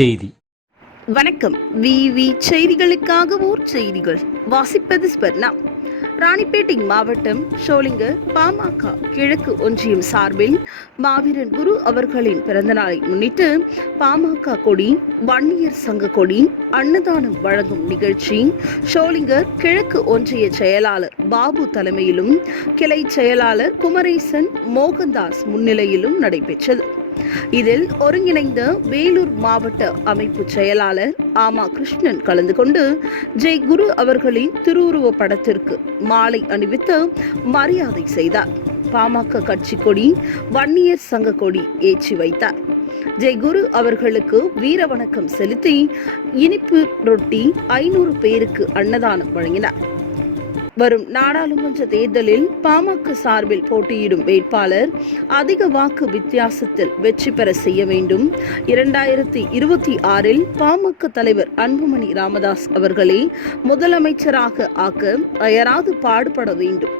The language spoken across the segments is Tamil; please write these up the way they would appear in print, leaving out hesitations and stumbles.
செய்தி. வணக்கம். விவி செய்திகளுக்காக ஊர் செய்திகள் வாசிப்பது ஸ்பர்ணா. ராணிப்பேட்டை மாவட்டம் ஷோலிங்கர் பாமக கிழக்கு ஒன்றியம் சார்பில் மாவீரன் குரு அவர்களின் பிறந்தநாளை முன்னிட்டு பாமக கொடி, வன்னியர் சங்க கொடி அன்னதானம் வழங்கும் நிகழ்ச்சி ஷோலிங்கர் கிழக்கு ஒன்றிய செயலாளர் பாபு தலைமையிலும் கிளை செயலாளர் குமரேசன் மோகன்தாஸ் முன்னிலையிலும் நடைபெற்றது. இதில் ஒருங்கிணைந்த வேலூர் மாவட்ட அமைப்பு செயலாளர் ஆமா கிருஷ்ணன் கலந்து கொண்டு ஜெய் குரு அவர்களின் திருவுருவ படத்திற்கு மாலை அணிவித்து மரியாதை செய்தார். பாமக கட்சி கொடி, வன்னியர் சங்க கொடி ஏற்றி வைத்தார். ஜெய் குரு அவர்களுக்கு வீர வணக்கம் செலுத்தி இனிப்பு ரொட்டி 500 பேருக்கு அன்னதானம் வழங்கினார். வரும் நாடாளுமன்ற தேர்தலில் பாமக சார்பில் போட்டியிடும் வேட்பாளர் அதிக வாக்கு வித்தியாசத்தில் வெற்றி பெற செய்ய வேண்டும். 2026 பாமக தலைவர் அன்புமணி ராமதாஸ் அவர்களே முதலமைச்சராக ஆக்க அயராது பாடுபட வேண்டும்.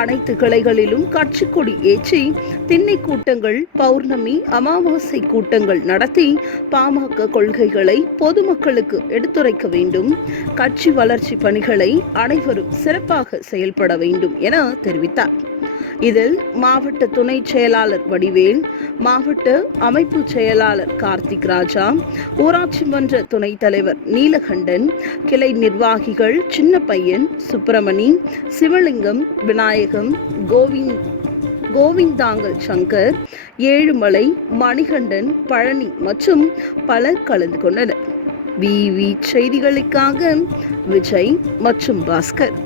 அனைத்து கிளைகளிலும் கட்சி கொடி ஏற்றி திண்ணை கூட்டங்கள், பௌர்ணமி, அமாவாசை கூட்டங்கள் நடத்தி பாமக கொள்கைகளை பொதுமக்களுக்கு எடுத்துரைக்க வேண்டும். கட்சி வளர்ச்சி பணிகளை அனைவரும் சிறப்பாக செயல்பட வேண்டும் என தெரிவித்தார். இதில் மாவட்ட துணை செயலாளர் வடிவேல், மாவட்ட அமைப்பு செயலாளர் கார்த்திக் ராஜா, ஊராட்சி மன்ற துணைத் தலைவர் நீலகண்டன், கிளை நிர்வாகிகள் சின்னப்பையன், சுப்பிரமணி, சிவலிங்கம், விநாயகம், கோவிந்தாங்கல் சங்கர், ஏழுமலை, மணிகண்டன், பழனி மற்றும் பலர் கலந்து கொண்டனர். விவி செய்திகளுக்காக விஜய் மற்றும் பாஸ்கர்.